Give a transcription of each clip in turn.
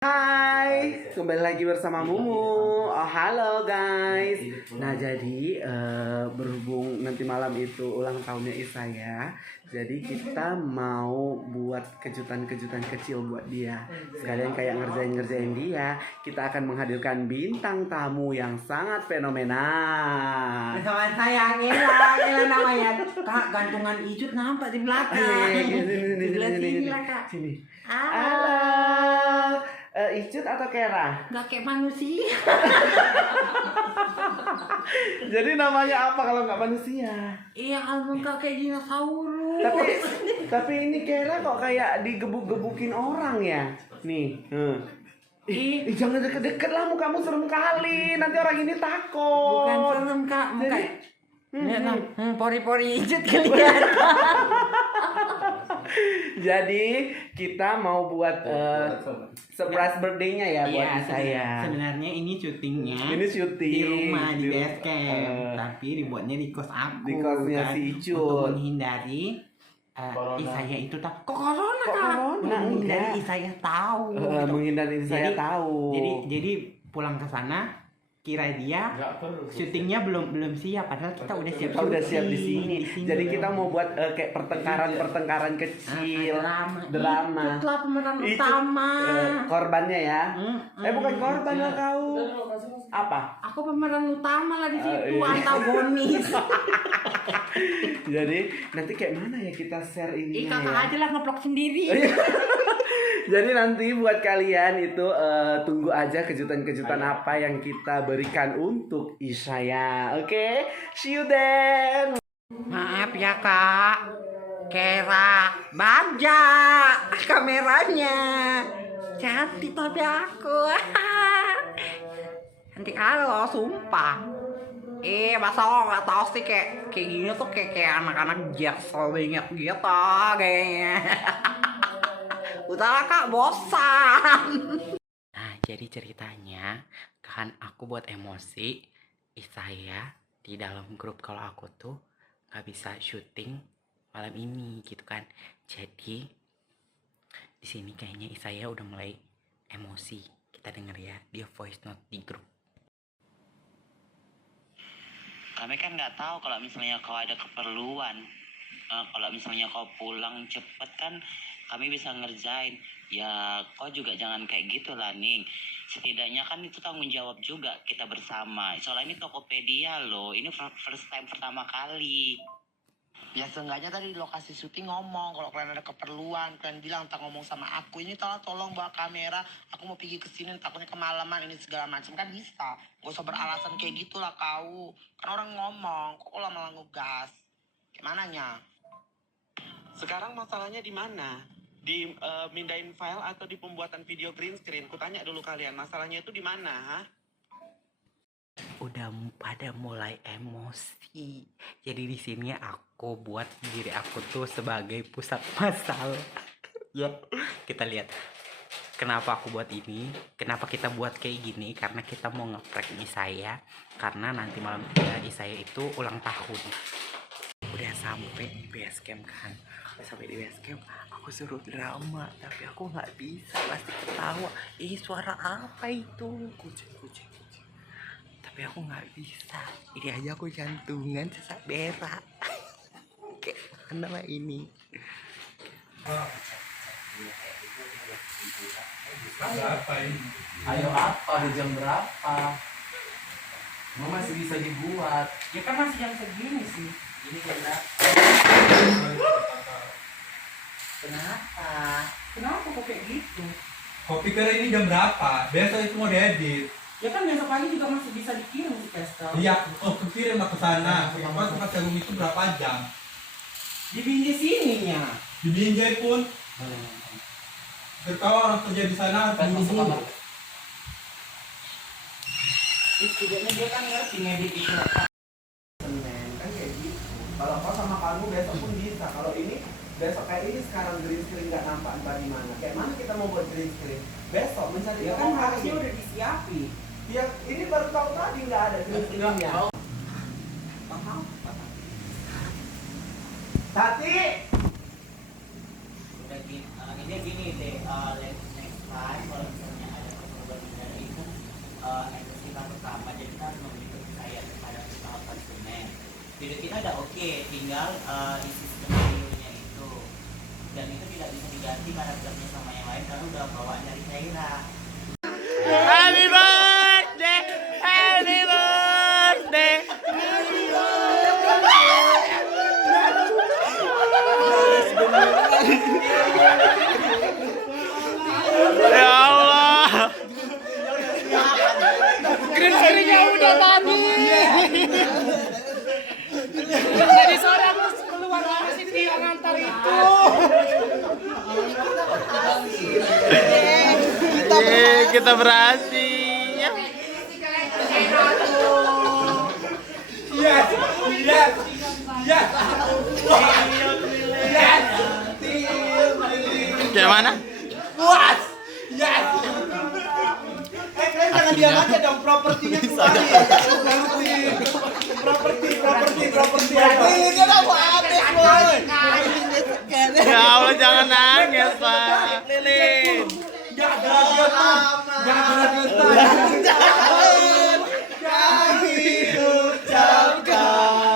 Hai, kembali lagi bersama Mumu. Oh, halo guys. Nah, jadi berhubung nanti malam itu ulang tahunnya Isaya, jadi kita mau buat kejutan-kejutan kecil buat dia. Sekalian kayak ngerjain dia, kita akan menghadirkan bintang tamu yang sangat fenomenal. Bersama saya Ella namanya. Kak, gantungan Icut nampak di belakang. Sini. Kak. Sini. Halo. Icut atau Kera? Gak kayak manusia. Jadi namanya apa kalau nggak manusia? Iya, album kak kayak dinosaurus. Tapi ini Kera kok kayak digebuk-gebukin orang ya? Nih. Ih, jangan deket-deket lah, mukamu serem kali. Nanti orang ini takut. Bukan serem kak, muka. Pori-pori Icut kelihatan. Jadi kita mau buat surprise birthday-nya ya buat saya. Sebenarnya ini syutingnya. Ini syuting di rumah di base camp, tapi dibuatnya di kos aku. Di kosnya kan, si Icut. untuk menghindari Isaya itu tak kok corona kak. Menghindari Isaya tahu. Menghindari saya tahu. Jadi pulang ke sana kira dia syutingnya belum siap, padahal kita udah siap. Kita udah siap di sini. Jadi kita mau buat kayak pertengkaran kecil, drama. Itulah pemeran utama. Korbannya ya. Bukan korban lah kau. Apa? Aku pemeran utama lah di situ, antagonis. Jadi nanti kayak mana ya kita share ini ya? Kakak aja lah ngeplok sendiri. Jadi nanti buat kalian itu tunggu aja kejutan-kejutan apa yang kita berikan untuk Isaya. Oke? See you then. Maaf ya kak, Kera, Bagja, kameranya cantik tapi aku. Nanti kalau sumpah, masa lo nggak tahu sih kayak gini tuh kayak anak-anak jaksel banget gitu kayaknya. Udahlah kak, bosan. Nah, jadi ceritanya kan aku buat emosi Isaya di dalam grup kalau aku tuh nggak bisa syuting malam ini gitu kan. Jadi di sini kayaknya Isaya udah mulai emosi. Kita denger ya, dia voice note di grup. Kami kan nggak tahu kalau misalnya kau ada keperluan. Kalau misalnya kau pulang cepet kan kami bisa ngerjain. Ya kau juga jangan kayak gitu lah Ning. Setidaknya kan itu tanggung jawab juga kita bersama. Soalnya ini Tokopedia loh. Ini first time pertama kali. Ya seenggaknya tadi di lokasi syuting ngomong kalau kalian ada keperluan, kalian bilang tak ngomong sama aku. Ini tolong bawa kamera, aku mau pergi ke sini takutnya kemalaman ini segala macam kan bisa. Gak usah beralasan kayak gitulah kau. Kan orang ngomong, kok malah ngegas. Gimana nya? Sekarang masalahnya di mana? Di mindahin file atau di pembuatan video green screen? Kutanya dulu kalian, masalahnya itu di mana, ha? Udah pada mulai emosi. Jadi di sini aku buat diri aku tuh sebagai pusat masalah. Ya, kita lihat. Kenapa aku buat ini? Kenapa kita buat kayak gini? Karena kita mau nge-prank Isaya. Karena nanti malam Isaya itu ulang tahun. Udah sampai di base camp kan. Sampai di base camp aku suruh drama, tapi aku nggak bisa, pasti ketawa. Suara apa itu? Kucing. Tapi aku nggak bisa. Ini aja aku jantungan sesak berak. Kayak mana ini? Berapa ini? Ayo apa? Di jam berapa? Masih bisa dibuat. Ya kan masih jam segini sih. Ini jam berapa? Kenapa kok kayak gitu? Kau pikir ini jam berapa? Besok itu mau diedit. Ya kan besok pagi juga masih bisa dikirim si Pestel. Iya, kirim lah ke sana. Kenapa tempat jagung itu berapa jam? Di Binjai sininya. Di Binjai pun. Ketawa orang kerja di sana buru-buru. Setidaknya dia kan ngerti ngedit itu. Senin kan kayak gitu. Kalau kau sama kamu besok pun bisa. Kalau ini besok kayak ini sekarang green screen nggak nampak entah di mana. Kayak mana kita mau buat green screen? Besok mencari Ya kan harusnya udah disiapi. Ya ini baru tahu tadi nggak ada green screennya. Paham? Tati. Udah ini gini deh, next time kalau misalnya tinggal isi skenario-nya itu. Dan itu tidak bisa diganti karakternya sama yang lain karena udah bawaan dari Saira. Happy birthday, happy birthday. Ya Allah. Green screen-nya udah tadi. Tadi sore aku keluar dari sini ngantar itu. Kita berhasil. Yes, yes, yes, yes. Kayak mana? Puas. Yes. Kalian jangan diam aja dong, propertinya keluarin. Properti. Ini udah mau habis, boy. Ya Allah, jangan nangis, Pak. Lilin. Jangan geregetan. Kami ucapkan.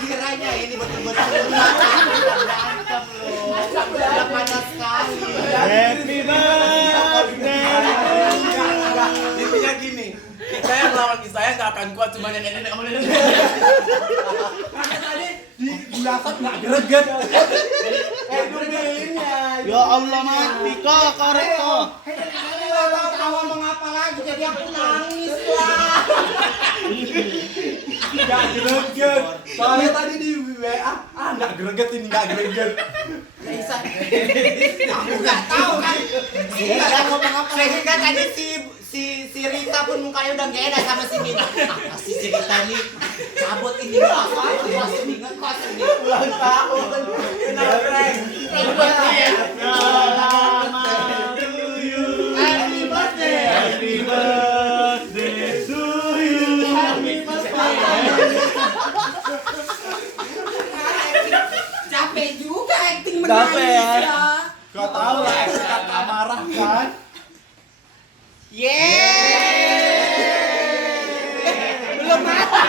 Kiranya ini betul-betul mantap loh. Udah panas sekali. Happy birthday. Intinya gini, kita yang melawan saya nggak akan kuat, cuma nenek-nenek sama nenek. Karena tadi di gulasan nggak greget. Ya Allah mati kok, korek kok. Nggak tahu mengapa lagi jadi aku nangis lah. Nggak greget. Soalnya tadi di WA, nggak greget ini nggak greget. Bisa. Aku nggak tahu kan. Nggak ngomong apa. Sehingga tadi si Rita pun mukanya udah nggak enak sama si Nina. Apa sih si Rita ini cabut ini apa? Masih ngekos ini. Ulang tahun. Kenapa? Happy birthday. Happy birthday to you. Capek juga acting Capek ya? menangis ya. Gak tau lah, kata marah kan? Belum mati.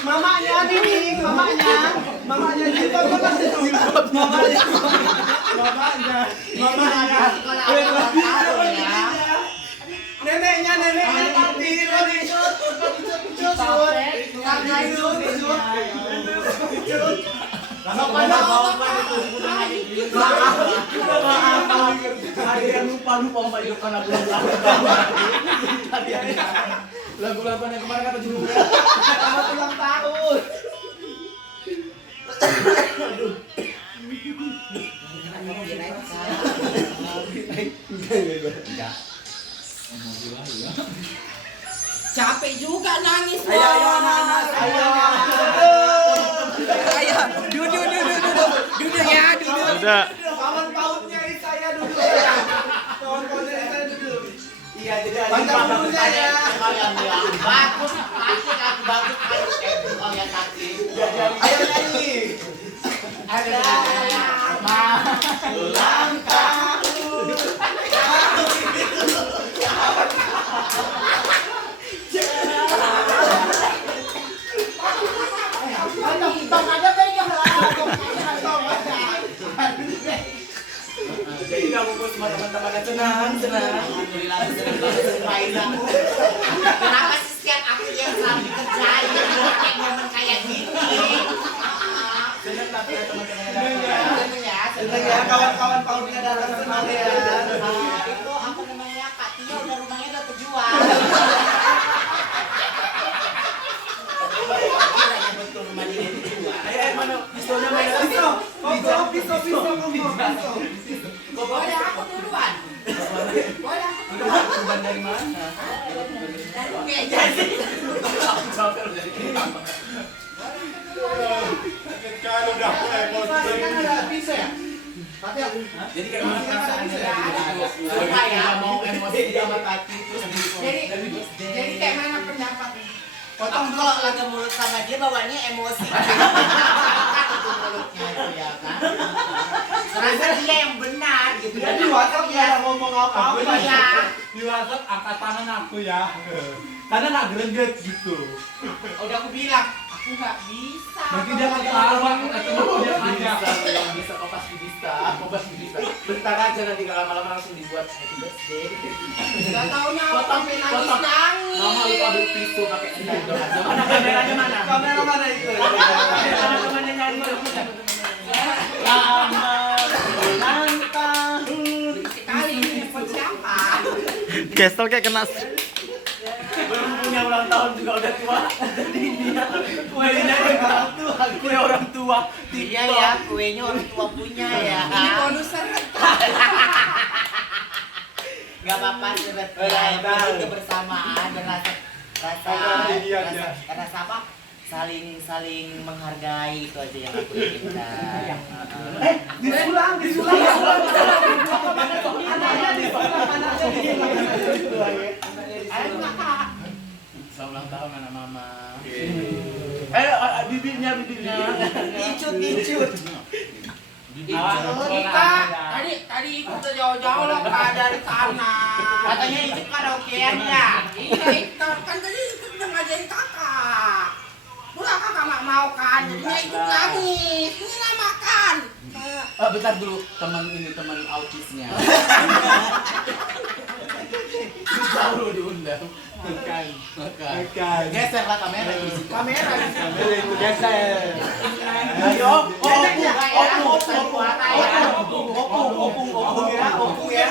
Mamanya nih, mamanya juga masih nunggu. Mamanya. Neneknya tapi lagu-lagu yang kemarin kata judulnya selamat ulang tahun. Capek juga nangis. Ayo anak-anak, Ayo, duduk ya, duduk. Udah. kawan pautnya saya duduk. Kawan-kawannya saya duduk. Iya, jadi ada dulunya ya. Bagus, pasti aku bagus. Oh ya tadi. Ayo nyanyi. Ada Ulang tahun. Jadi nggak mau buat teman-teman senang. Alhamdulillah senang banget main aku. Kenapa sih setiap aku yang selalu dikerjain kayak momen kayak gini? Senang tapi ya teman-teman. Senang ya kawan-kawan pautnya datang senang ya. Itu apa namanya Kak Tia udah rumahnya udah kejual. Kiranya betul rumah dia dijual. Ayo mana pistolnya mana? Pisau. Boleh aku duluan. Boleh aku duluan. beban dari mana? Meja sih. Aku capek dari kita. Kalau udah emosi kan ada bisa ya. Jadi kayak mana perasaannya ya mau emosi sama Tati terus Jadi kayak mana pendapatnya? Potong kalau lagi mulut sama dia bawaannya emosi. Itu mulutnya itu ya kan. Serasa dia yang benar gitu. Dia di WhatsApp nggak ada ngomong apa-apa Iya. Di WhatsApp angkat tangan aku ya. Karena nggak greget gitu. Udah aku bilang, aku nggak bisa. Berarti dia ketawa ketemu dia aja. bisa kok pasti bisa. Bentar aja nanti kalau lama-lama langsung dibuat happy birthday. Gak taunya aku sampai nangis. Mama lupa beli tisu pakai sendok. Mana kameranya mana? Kamera mana itu? Teman-temannya nyanyi. Selamat ulang tahun. Sekali ini buat siapa? Gestel kayak kena Belum punya ulang tahun juga udah tua. Jadi dia kuenya orang tua, kue orang tua. Iya ya, kuenya orang tua punya ya. Ini bonus seret. Gak apa-apa sebetulnya. Yang penting kebersamaan dan rasa apa? Saling menghargai itu aja yang aku inginkan. Disulang. Anaknya disulang. Ayo kakak. Selamat ulang tahun anak mama. Bibirnya. Icut. Tadi ikut jauh-jauh lah Kak, dari sana. Katanya itu karaokean ya. Iya ikut kan tadi ikut udah ngajarin kakak. Udah kakak nggak mau kan, jadinya ikut nangis. Ini lah makan. Bentar dulu, teman autisnya. Jauh lu diundang. Makan. Geserlah kamera di situ. Kamera. Itu geser. Ayo,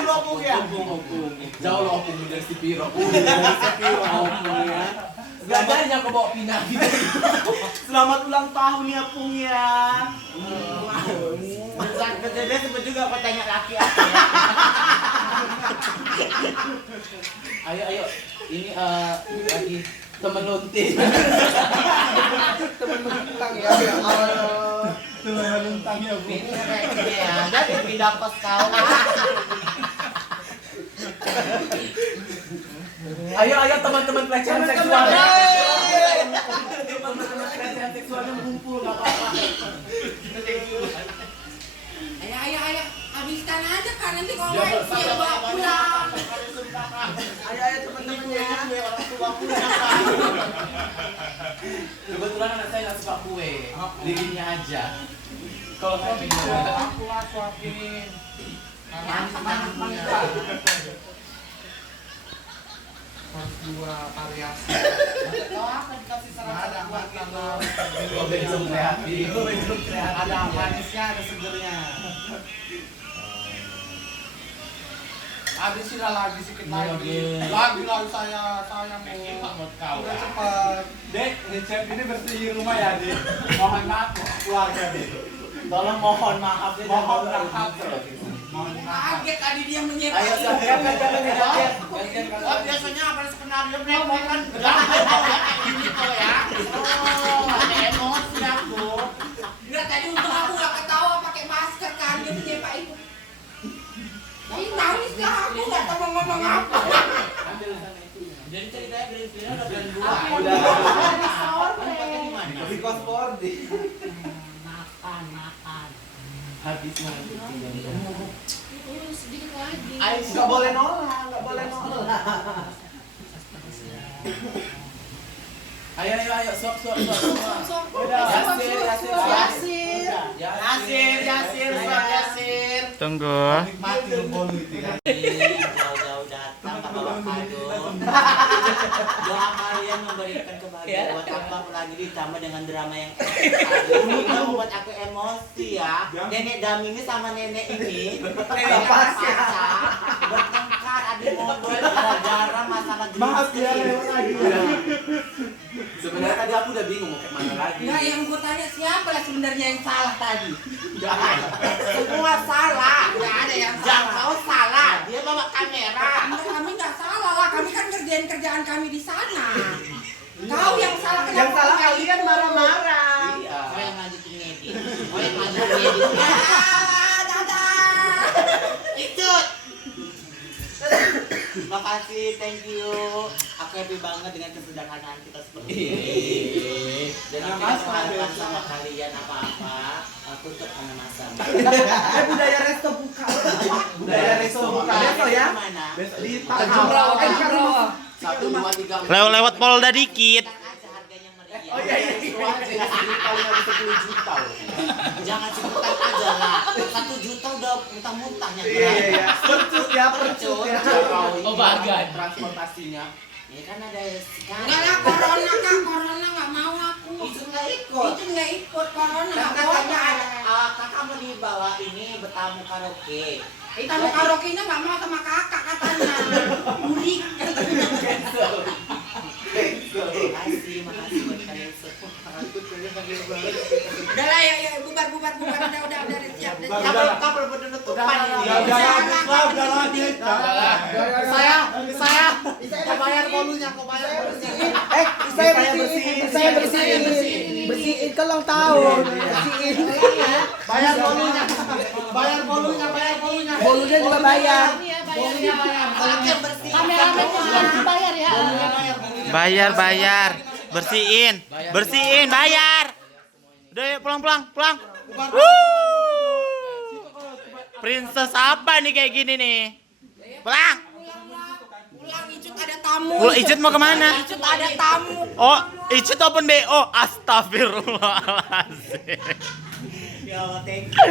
Opung ya. jauh lo opung dari si Piro. Belajarnya kok bawa pindah gitu. Selamat ulang tahun ya Pung ya. Bukan kerja sebut juga kau tanya laki apa ya. Ayo. Ini lagi temen lonte. Temen mentang ya. Temen mentang ya, Bu. Pindah ya, jadi pindah kos kau. Ayo teman-teman pelecehan seksual. Teman-teman pelecehan seksualnya mengumpul enggak apa-apa. Ayo, habiskan aja kan nanti kau siap bawa pulang. Ayo teman-temannya. Kebetulan anak saya nggak suka kue, dirinya aja. Kalau saya minum, Aku suapin. Manis. Dua variasi. Kau akan dikasih saran buat gitu. bentuk kreatif. Ada manisnya, ada segernya. Habisin lagi sedikit lagi. Lagi. Lagi saya mau. Udah cepat. Dek, chef ini bersih rumah ya, Dek. Mohon maaf keluarga, Dek. Tolong mohon maaf ya. Mohon maaf. Kaget tadi dia menyepak. Ayo siapkan Oh, biasanya apa skenario mereka kan gitu ya. Oh, ada emosi aku. Enggak, tadi untung aku nggak ketawa pakai masker kan dia menyepak itu. Ini nangis ya aku nggak tahu mau ngomong apa. Jadi ceritanya dari sini udah bulan 2. Udah. Tempatnya di mana? Di kos Bordi. Makan. habis nanti. Sedikit lagi. Nggak boleh nolak. Ayo, suap. Yasir. Tunggu. Mati bolu itu kan. Jauh-jauh datang ke bawah kado. Doa kalian memberikan kebahagiaan buat aku apalagi ditambah dengan drama yang ini membuat aku emosi ya. Nenek Damini sama nenek ini nenek pasca bertengkar adik ngobrol gara-gara masalah Maaf ya, lewat lagi. Sebenarnya tadi aku udah bingung mau kemana lagi. Nah, yang gue tanya siapa lah sebenarnya yang salah tadi? semua salah. Nggak ada yang Jangan salah. kau salah, dia bawa kamera. Kami nggak salah. ngerjain kerjaan kami di sana. Kau yang salah, Yang kenapa salah kau kalian ikut? marah-marah. Iya. Kau yang lanjutin ngedit. Kau yang lanjutin ngedit. Dadah. Ikut. Makasih, thank you. Aku happy banget dengan kesederhanaan kita seperti ini. Dan aku tidak mengharapkan sama kalian apa-apa. Aku tutup karena masa. Budaya resto buka. Budaya resto buka besok ya. Mana? Besok di Tanjung Rawa, Tanjung Rawa. 1, 2, 3, 4. Lewat Polda dikit. Aja harganya meriah. Oh iya iya. Paling habis 10 juta loh. Jangan sebutan aja lah. 1 juta udah muntah-muntahnya. Iya iya. Percut ya, percut ya. Oh, bagian transportasinya. Ya kan ada sekarang. Enggak lah, corona kak, corona nggak mau aku. Itu nggak ikut. Itu nggak ikut corona nggak Katanya boleh. kakak mau dibawa ini bertamu karaoke. Tamu karaoke-nya nggak mau sama kakak katanya. Mudik. Makasih buat kalian semua. Udah lah ya, bubar. Udah siap. Kabel penutupan ini. Kau bayar bolunya, kau bayar bolunya. Saya bersihin ke ulang tahun. Bersihin. Bayar bolunya. Bayar bolunya. Bolunya juga bayar. Bayar. Bersihin, bayar. Udah yuk, pulang. Princess apa nih kayak gini nih? Pulang. Pulang, Icut ada tamu. Icut mau kemana? Icut ada tamu. Oh, Icut open BO. Astagfirullahaladzim. Ya Allah, thank you.